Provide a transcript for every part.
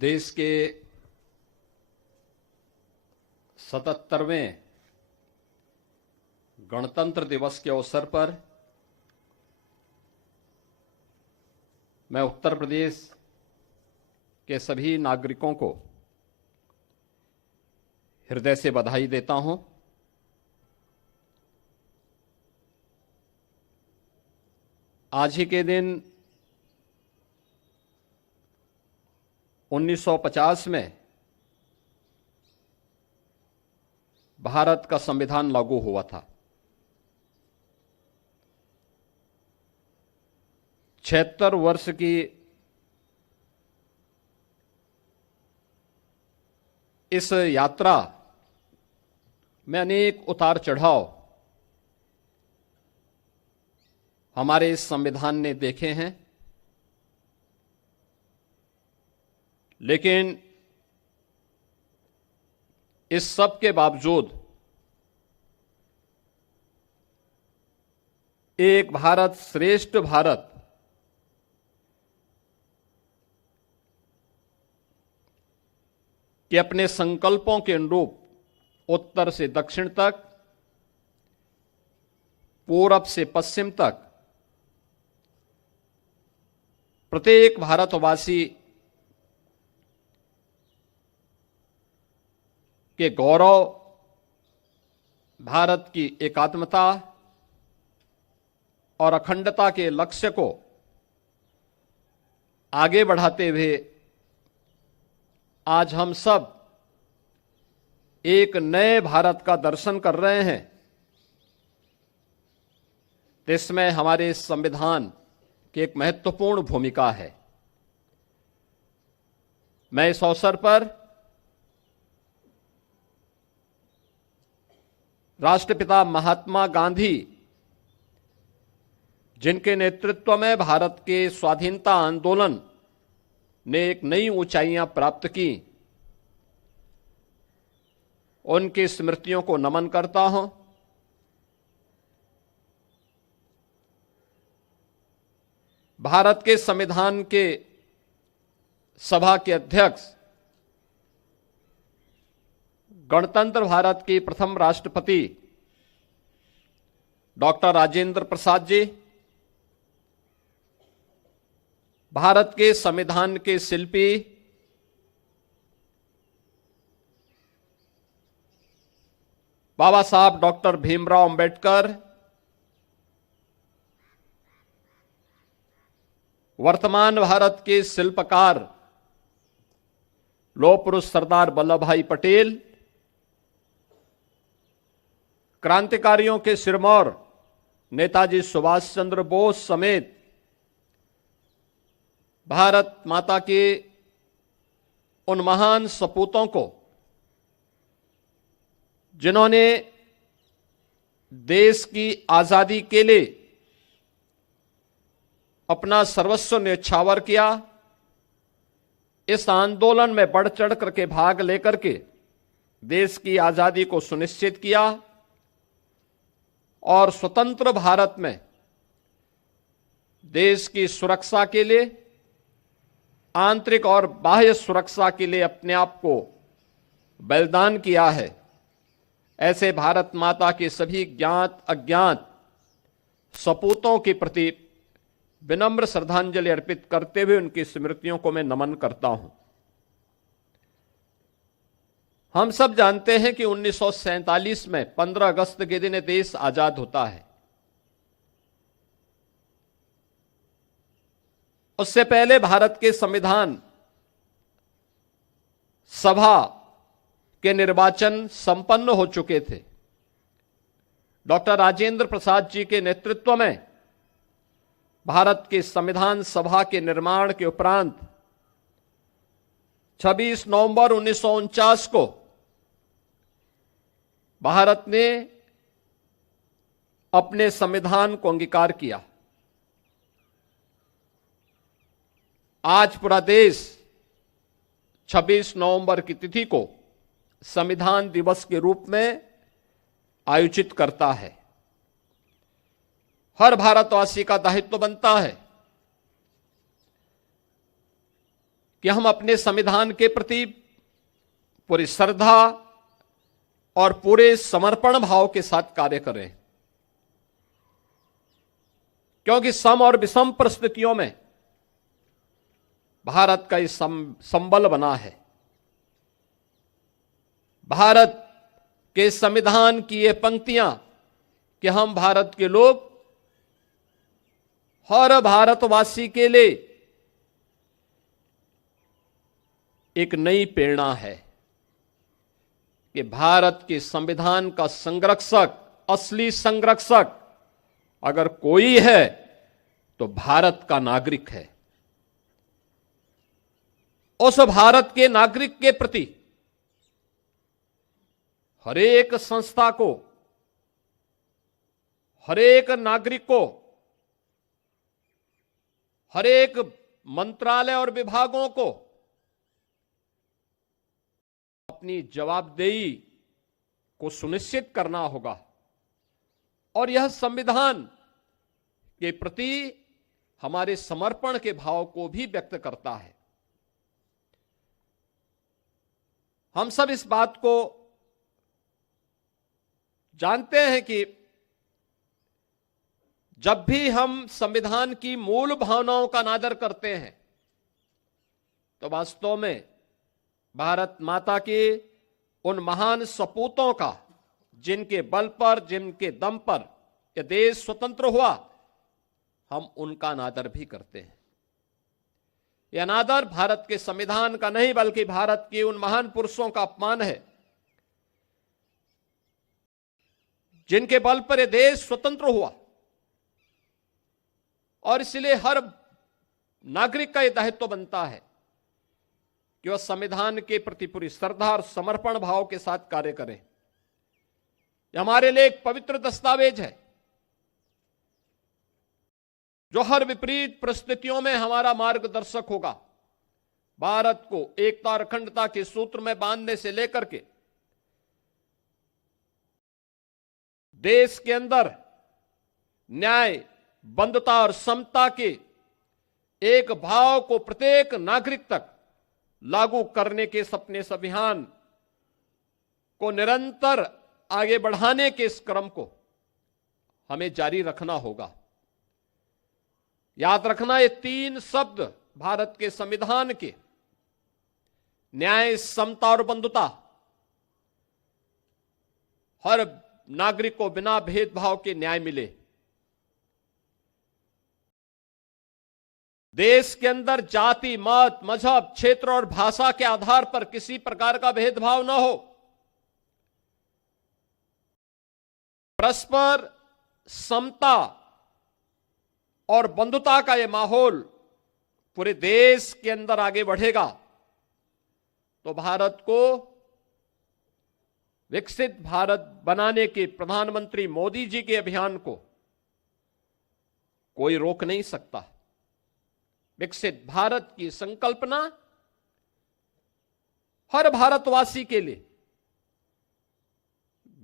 देश के 77वें गणतंत्र दिवस के अवसर पर मैं उत्तर प्रदेश के सभी नागरिकों को हृदय से बधाई देता हूं। आज ही के दिन 1950 में भारत का संविधान लागू हुआ था। 76 वर्ष की इस यात्रा में अनेक उतार चढ़ाव हमारे इस संविधान ने देखे हैं, लेकिन इस सब के बावजूद एक भारत श्रेष्ठ भारत के अपने संकल्पों के अनुरूप उत्तर से दक्षिण तक, पूरब से पश्चिम तक प्रत्येक भारतवासी के गौरव, भारत की एकात्मता और अखंडता के लक्ष्य को आगे बढ़ाते हुए आज हम सब एक नए भारत का दर्शन कर रहे हैं। इसमें हमारे संविधान की एक महत्वपूर्ण भूमिका है। मैं इस अवसर पर राष्ट्रपिता महात्मा गांधी, जिनके नेतृत्व में भारत के स्वाधीनता आंदोलन ने एक नई ऊंचाइयां प्राप्त की, उनकी स्मृतियों को नमन करता हूं। भारत के संविधान के सभा के अध्यक्ष, गणतंत्र भारत के प्रथम राष्ट्रपति डॉक्टर राजेंद्र प्रसाद जी, भारत के संविधान के शिल्पी बाबा साहब डॉक्टर भीमराव अंबेडकर, वर्तमान भारत के शिल्पकार लौह पुरुष सरदार वल्लभ भाई पटेल, क्रांतिकारियों के सिरमौर नेताजी सुभाष चंद्र बोस समेत भारत माता के उन महान सपूतों को, जिन्होंने देश की आजादी के लिए अपना सर्वस्व न्यौछावर किया, इस आंदोलन में बढ़ चढ़ करके भाग लेकर के देश की आजादी को सुनिश्चित किया और स्वतंत्र भारत में देश की सुरक्षा के लिए, आंतरिक और बाह्य सुरक्षा के लिए अपने आप को बलिदान किया है। ऐसे भारत माता के सभी ज्ञात अज्ञात सपूतों के प्रति विनम्र श्रद्धांजलि अर्पित करते हुए उनकी स्मृतियों को मैं नमन करता हूं। हम सब जानते हैं कि 1947 में 15 अगस्त के दिन देश आजाद होता है। उससे पहले भारत के संविधान सभा के निर्वाचन संपन्न हो चुके थे। डॉक्टर राजेंद्र प्रसाद जी के नेतृत्व में भारत के संविधान सभा के निर्माण के उपरांत 26 नवंबर 1949 को भारत ने अपने संविधान को अंगीकार किया। आज पूरा देश 26 नवंबर की तिथि को संविधान दिवस के रूप में आयोजित करता है। हर भारतवासी का दायित्व बनता है कि हम अपने संविधान के प्रति पूरी श्रद्धा और पूरे समर्पण भाव के साथ कार्य करें, क्योंकि सम और विषम परिस्थितियों में भारत का ये संबल बना है। भारत के संविधान की ये पंक्तियां कि हम भारत के लोग हर भारतवासी के लिए एक नई प्रेरणा है कि भारत के संविधान का संरक्षक, असली संरक्षक अगर कोई है तो भारत का नागरिक है। उस भारत के नागरिक के प्रति हरेक संस्था को, हरेक नागरिक को, हरेक मंत्रालय और विभागों को अपनी जवाबदेही को सुनिश्चित करना होगा और यह संविधान के प्रति हमारे समर्पण के भाव को भी व्यक्त करता है। हम सब इस बात को जानते हैं कि जब भी हम संविधान की मूल भावनाओं का अनादर करते हैं तो वास्तव में भारत माता के उन महान सपूतों का, जिनके बल पर, जिनके दम पर यह देश स्वतंत्र हुआ, हम उनका अनादर भी करते हैं। यह अनादर भारत के संविधान का नहीं बल्कि भारत के उन महान पुरुषों का अपमान है जिनके बल पर यह देश स्वतंत्र हुआ। और इसलिए हर नागरिक का यह दायित्व बनता है कि वह संविधान के प्रति पूरी श्रद्धा और समर्पण भाव के साथ कार्य करें। यह हमारे लिए एक पवित्र दस्तावेज है जो हर विपरीत परिस्थितियों में हमारा मार्गदर्शक होगा। भारत को एकता और अखंडता के सूत्र में बांधने से लेकर के देश के अंदर न्याय, बंधुता और समता के एक भाव को प्रत्येक नागरिक तक लागू करने के सपने, इस अभियान को निरंतर आगे बढ़ाने के इस क्रम को हमें जारी रखना होगा। याद रखना, ये तीन शब्द भारत के संविधान के, न्याय, समता और बंधुता, हर नागरिक को बिना भेदभाव के न्याय मिले, देश के अंदर जाति, मत, मजहब, क्षेत्र और भाषा के आधार पर किसी प्रकार का भेदभाव न हो, परस्पर समता और बंधुता का यह माहौल पूरे देश के अंदर आगे बढ़ेगा तो भारत को विकसित भारत बनाने के प्रधानमंत्री मोदी जी के अभियान को कोई रोक नहीं सकता। विकसित भारत की संकल्पना हर भारतवासी के लिए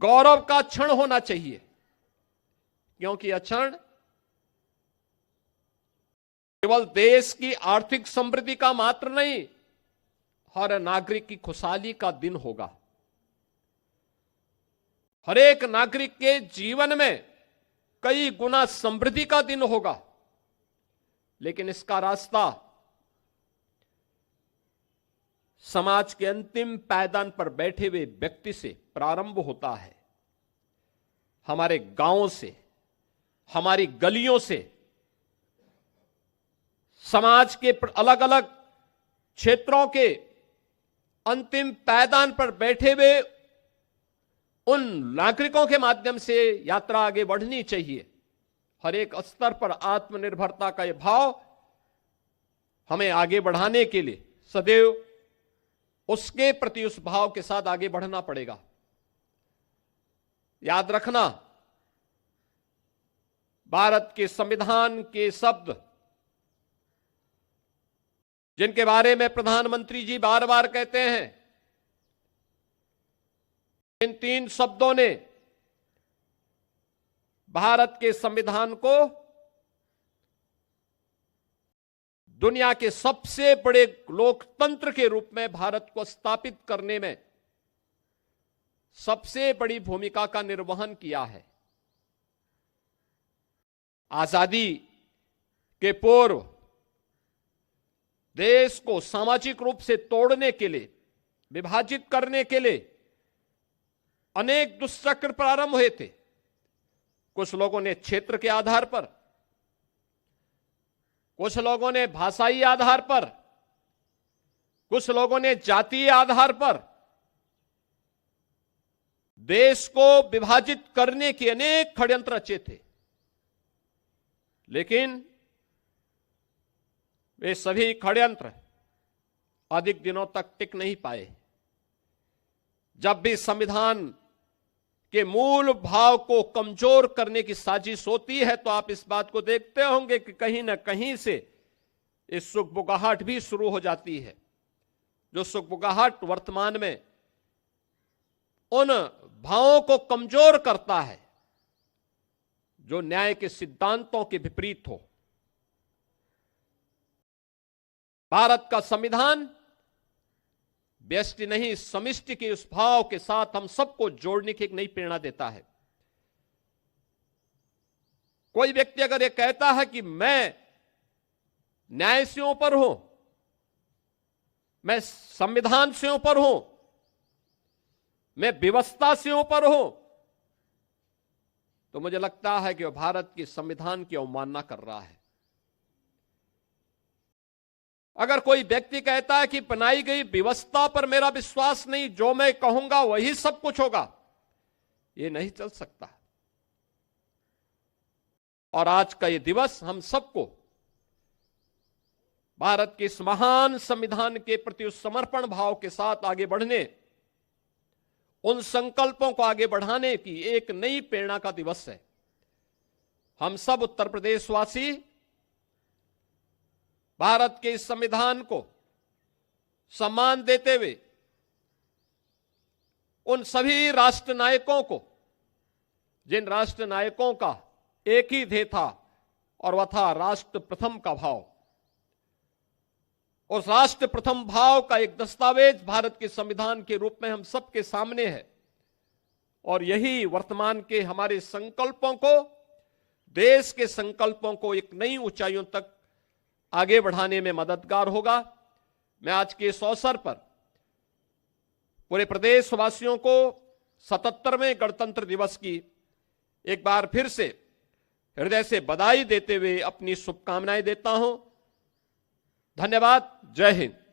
गौरव का क्षण होना चाहिए, क्योंकि यह क्षण केवल देश की आर्थिक समृद्धि का मात्र नहीं, हर नागरिक की खुशहाली का दिन होगा। हर एक नागरिक के जीवन में कई गुना समृद्धि का दिन होगा, लेकिन इसका रास्ता समाज के अंतिम पायदान पर बैठे हुए व्यक्ति से प्रारंभ होता है। हमारे गांवों से, हमारी गलियों से, समाज के अलग अलग क्षेत्रों के अंतिम पायदान पर बैठे हुए उन नागरिकों के माध्यम से यात्रा आगे बढ़नी चाहिए। हर एक स्तर पर आत्मनिर्भरता का यह भाव हमें आगे बढ़ाने के लिए सदैव उसके प्रति, उस भाव के साथ आगे बढ़ना पड़ेगा। याद रखना, भारत के संविधान के शब्द जिनके बारे में प्रधानमंत्री जी बार बार कहते हैं, इन तीन शब्दों ने भारत के संविधान को दुनिया के सबसे बड़े लोकतंत्र के रूप में भारत को स्थापित करने में सबसे बड़ी भूमिका का निर्वहन किया है। आजादी के पूर्व देश को सामाजिक रूप से तोड़ने के लिए, विभाजित करने के लिए अनेक दुष्चक्र प्रारंभ हुए थे। कुछ लोगों ने क्षेत्र के आधार पर, कुछ लोगों ने भाषाई आधार पर, कुछ लोगों ने जातीय आधार पर देश को विभाजित करने के अनेक षड्यंत्र रचे थे, लेकिन वे सभी षड्यंत्र अधिक दिनों तक टिक नहीं पाए। जब भी संविधान के मूल भाव को कमजोर करने की साजिश होती है तो आप इस बात को देखते होंगे कि कहीं ना कहीं से इस सुगबुगाहट भी शुरू हो जाती है, जो सुगबुगाहट वर्तमान में उन भावों को कमजोर करता है जो न्याय के सिद्धांतों के विपरीत हो। भारत का संविधान व्यष्टि नहीं, समिष्टि के उस भाव के साथ हम सबको जोड़ने की एक नई प्रेरणा देता है। कोई व्यक्ति अगर यह कहता है कि मैं न्याय से ऊपर हूं, मैं संविधान से ऊपर हूं, मैं व्यवस्था से ऊपर हूं, तो मुझे लगता है कि वह भारत के संविधान की अवमानना कर रहा है। अगर कोई व्यक्ति कहता है कि बनाई गई व्यवस्था पर मेरा विश्वास नहीं, जो मैं कहूंगा वही सब कुछ होगा, यह नहीं चल सकता। और आज का यह दिवस हम सबको भारत के इस महान संविधान के प्रति उस समर्पण भाव के साथ आगे बढ़ने, उन संकल्पों को आगे बढ़ाने की एक नई प्रेरणा का दिवस है। हम सब उत्तर प्रदेशवासी भारत के इस संविधान को सम्मान देते हुए उन सभी राष्ट्र नायकों को, जिन राष्ट्र नायकों का एक ही ध्येय था और वह था राष्ट्र प्रथम का भाव, उस राष्ट्र प्रथम भाव का एक दस्तावेज भारत के संविधान के रूप में हम सबके सामने है। और यही वर्तमान के हमारे संकल्पों को, देश के संकल्पों को एक नई ऊंचाइयों तक आगे बढ़ाने में मददगार होगा। मैं आज के इस अवसर पर पूरे प्रदेशवासियों को 77वें गणतंत्र दिवस की एक बार फिर से हृदय से बधाई देते हुए अपनी शुभकामनाएं देता हूं। धन्यवाद। जय हिंद।